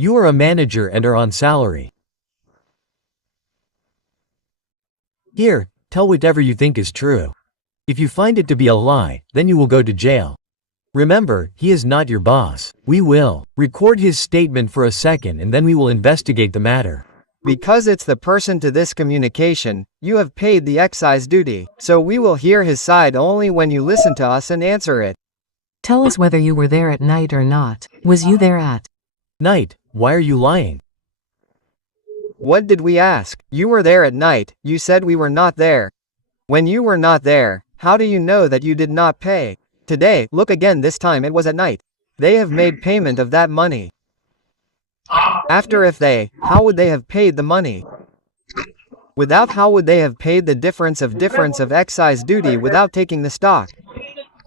You are a manager and are on salary. Here, tell whatever you think is true. If you find it to be a lie, then you will go to jail. Remember, he is not your boss. We will record his statement for a second and then we will investigate the matter. Because it's the person to this communication, you have paid the excise duty, so we will hear his side only when you listen to us and answer it. Tell us whether you were there at night or not. Was you there at night? Why are you lying? What did we ask? You were there at night, you said we were not there. When you were not there, how do you know that you did not pay? Today, look again, this time it was at night. They have made payment of that money. After if they, how would they have paid the money? Without, how would they have paid the difference of excise duty without taking the stock?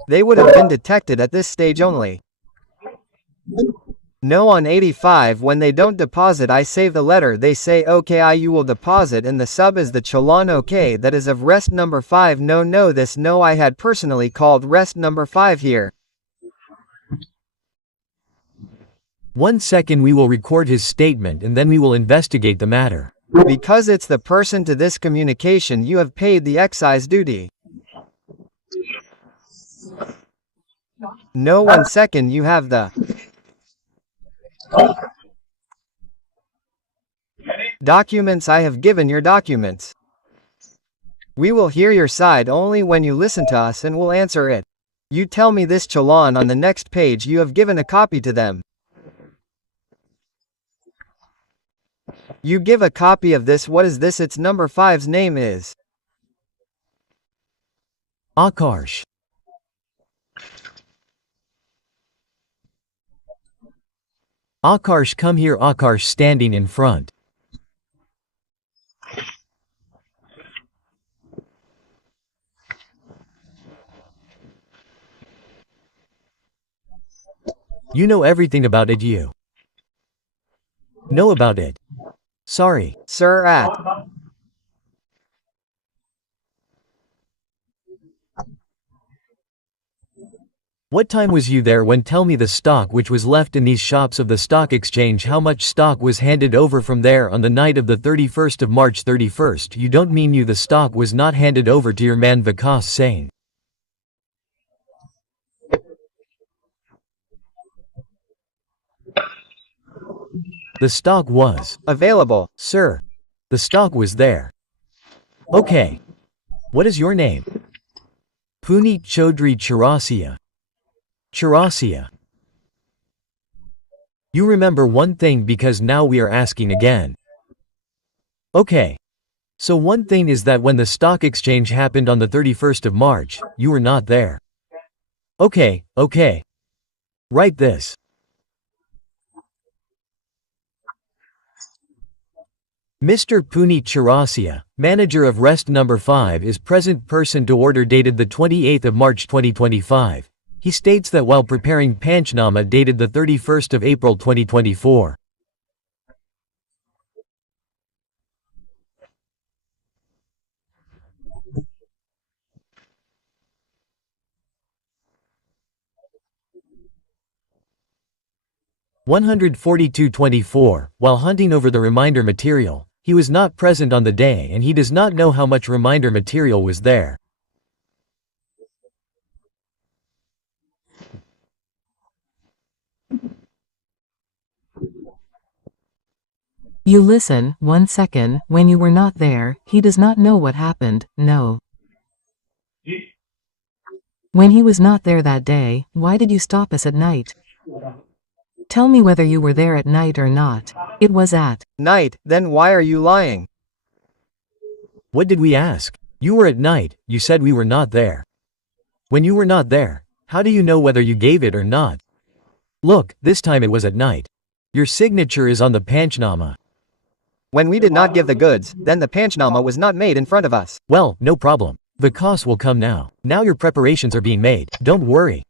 They would have been detected at this stage only. No, on 85 when they don't deposit I save the letter, they say okay you will deposit and the sub is the challan okay, that is of rest number 5. No this no, I had personally called rest number 5 here. 1 second, we will record his statement and then we will investigate the matter. Because it's the person to this communication, you have paid the excise duty. No, 1 second, you have the documents. I have given your documents. We will hear your side only when you listen to us and will answer it. You tell me this challan on the next page, you have given a copy to them. You give a copy of this. What is this? It's number 5's name is Akarsh. Akarsh, come here. Akarsh standing in front. You know everything about it. You know about it. Sorry. Sir at. What time was you there when? Tell me the stock which was left in these shops of the stock exchange. How much stock was handed over from there on the night of the 31st of March 31st? You don't mean the stock was not handed over to your man Vikas Singh? The stock was available, sir. The stock was there. Okay. What is your name? Puneet Chaudhry Chaurasia. Chaurasia. You remember one thing because now we are asking again. Okay. So one thing is that when the stock exchange happened on the 31st of March, you were not there. Okay. Write this. Mr. Puneet Chaurasia, manager of rest number 5, is present person to order dated the 28th of March 2025. He states that while preparing Panchnama dated the 31st of April 2024. (142:24), while hunting over the reminder material, he was not present on the day and he does not know how much reminder material was there. You listen. 1 second, when you were not there, he does not know what happened. No. When he was not there that day, why did you stop us at night? Tell me whether you were there at night or not. It was at night. Then why are you lying? What did we ask? You were at night, you said we were not there. When you were not there, how do you know whether you gave it or not? Look, this time it was at night. Your signature is on the Panchnama. When we did not give the goods, then the Panchnama was not made in front of us. Well, no problem. Vikas will come now. Now your preparations are being made. Don't worry.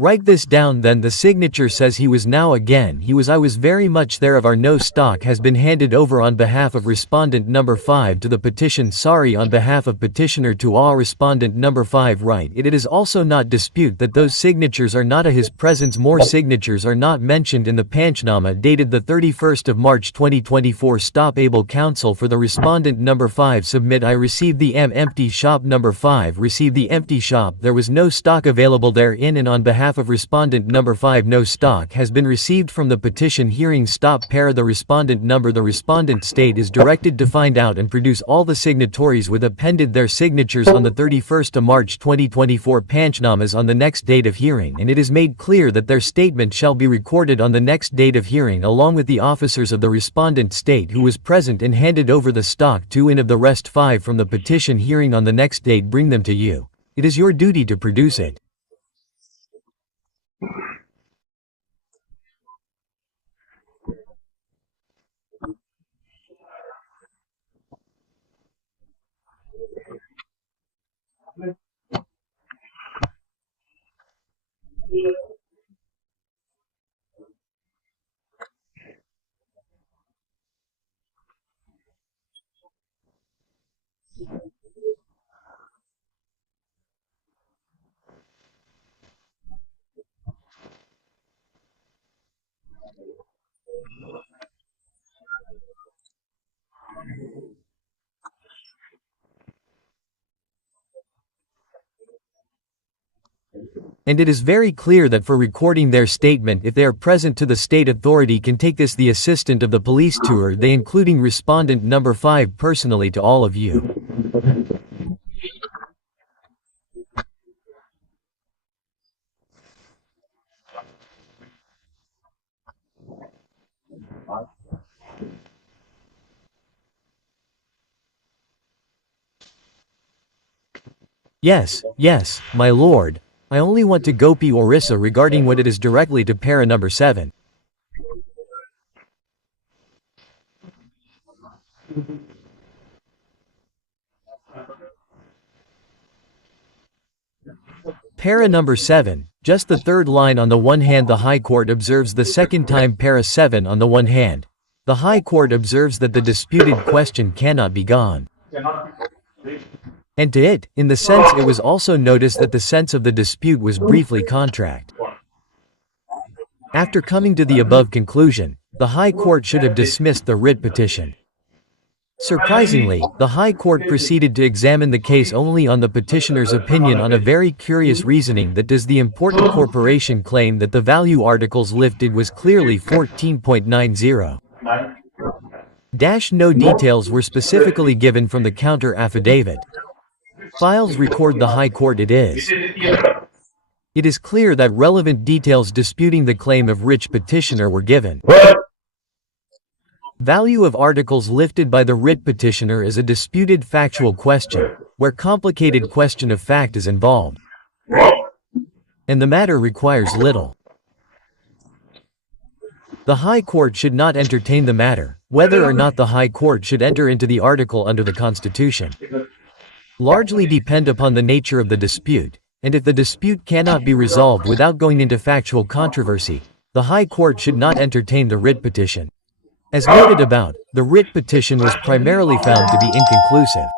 Write this down. Then the signature says he was now again he was I was very much there of our no stock has been handed over on behalf of respondent number 5 to the petition sorry on behalf of petitioner to all respondent number 5 write it is also not dispute that those signatures are not a his presence more signatures are not mentioned in the panchnama dated the 31st of March 2024 stop able counsel for the respondent number 5 submit I received the empty shop number 5 received the empty shop there was no stock available therein and on behalf of respondent number 5 no stock has been received from the petition hearing stop para the respondent number the respondent state is directed to find out and produce all the signatories with appended their signatures on the 31st of March 2024 panchnamas on the next date of hearing and it is made clear that their statement shall be recorded on the next date of hearing along with the officers of the respondent state who was present and handed over the stock to and of the rest 5 from the petition hearing on the next date bring them to you. It is your duty to produce it. And it is very clear that for recording their statement if they are present to the state authority can take this the assistant of the police tour they including respondent number 5 personally to all of you. Yes, my lord. I only want to Gopi Orissa regarding what it is directly to para number 7. Para number 7, just the third line on the one hand the High Court observes the second time para 7 on the one hand. The High Court observes that the disputed question cannot be gone. And to it, in the sense it was also noticed that the sense of the dispute was briefly contract. After coming to the above conclusion, the High Court should have dismissed the writ petition. Surprisingly, the High Court proceeded to examine the case only on the petitioner's opinion on a very curious reasoning that does the important corporation claim that the value articles lifted was clearly 14.90. No details were specifically given from the counter affidavit. Files record the High Court it is. It is clear that relevant details disputing the claim of rich petitioner were given. Value of articles lifted by the writ petitioner is a disputed factual question, where complicated question of fact is involved. And the matter requires little. The High Court should not entertain the matter, whether or not the High Court should enter into the article under the Constitution. Largely depend upon the nature of the dispute, and if the dispute cannot be resolved without going into factual controversy, the High Court should not entertain the writ petition. As noted above, the writ petition was primarily found to be inconclusive.